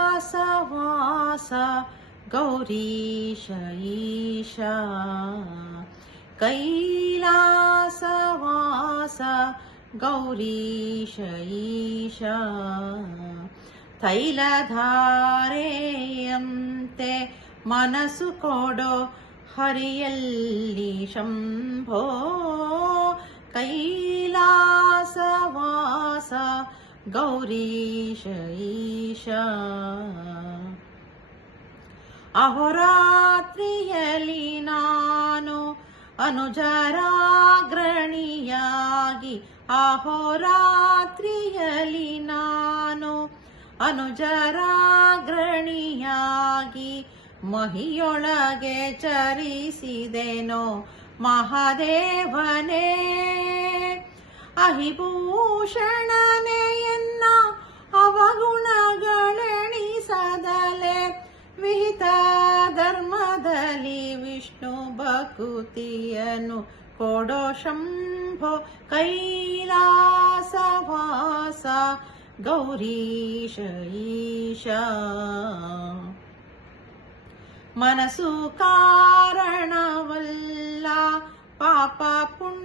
कैलासवास गौरीश ईशा कैलासवास गौरीश ईशा ತೈಲಧಾರೆಯಂತೆ ಮನಸ್ಸು ಕೊಡೋ ಹರಿಯಲ್ಲಿ ಶಂಭೋ ಕೈಲಾಸವಾಸ ಗೌರೀಶ ಈಶಾ ಅಹೋರಾತ್ರಿಯಲ್ಲಿ ನಾನು ಅನುಜರಾಗ್ರಣಿಯಾಗಿ ಅಹೋರಾತ್ರಿಯಲ್ಲಿ ನಾನು ಅನುಜರಾಗ್ರಣಿಯಾಗಿ ಮಹಿಯೊಳಗೆ ಚರಿಸಿದೆನೋ ಮಹಾದೇವನೇ ಅಹಿಭೂಷಣನೆಯನ್ನ ಅವಗುಣಗಳೆಣಿಸದಲೆ ವಿಹಿತ ಧರ್ಮದಲ್ಲಿ ವಿಷ್ಣು ಭಕುತಿಯನ್ನು ಕೊಡೋ ಶಂಭೋ ಕೈಲಾಸವಾಸ ಗೌರೀಶ ಈಶಾ ಮನಸ್ಸು ಕಾರಣವಲ್ಲ ಪಾಪ ಪುಣ್ಯಕ್ಕೆಲ್ಲ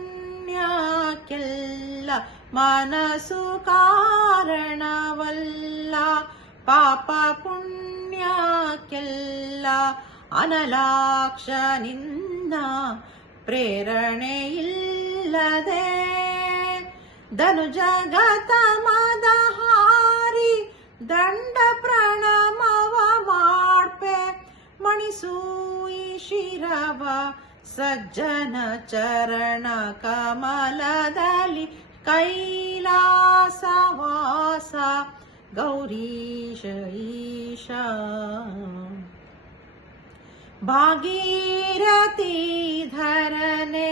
ಮನಸ್ಸು ಕಾರಣವಲ್ಲ ಪಾಪ ಪುಣ್ಯಕ್ಕೆಲ್ಲ ಅನಲಾಕ್ಷನಿಂದ ಪ್ರೇರಣೆ ಇಲ್ಲದೆ ಧನು ಜಗತ ಮದ ಹಾರಿ ದಂಡ ಪ್ರಣಮವ ಮಾಡ್ಪೆ ಮಣಿಸು ಈ ಶಿರವ ಸಜ್ಜನ ಚರಣ ಕಮಲದಲ್ಲಿ ಕೈಲಾಸವಾಸ ಗೌರೀಶ ಈಶಾ ಭಾಗೀರಥಿ ಧರನೆ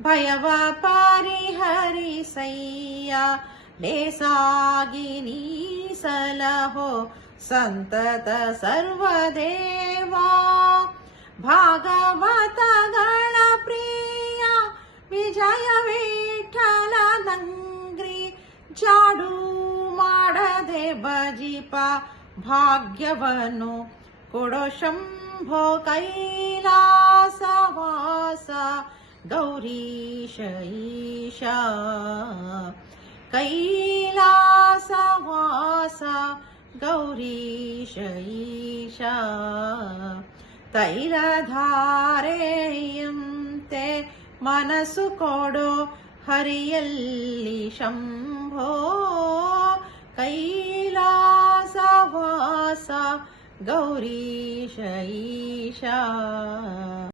ಭಯವ ಪರಿಹರಿಸಯ್ಯ ಲೇಸಾಗಿ ನೀ ಸಲಹೋ ಸಂತತ ಸರ್ವದೇವಾ ಭಾಗವತಗಳ ಪ್ರಿಯ ವಿಜಯ ವಿಠಲ ನಂಗ್ರಿ ಜಾಡು ಮಾಡದೆ ಭಜಿಪ ಭಾಗ್ಯವನ್ನು ಕೊಡೋ ಶಂಭೋ ಕೈಲಾಸವಾಸ ಗೌರೀಶ ಈಶಾ ಕೈಲಾಸವಾಸ ಗೌರೀಶ ಈಶಾ ತೈಲಧಾರೆಯಂತೆ ಮನಸ್ಸು ಕೊಡೋ ಹರಿಯಲ್ಲಿ ಶಂಭೋ ಕೈಲಾಸವಾಸ ಗೌರೀಶ ಈಶಾ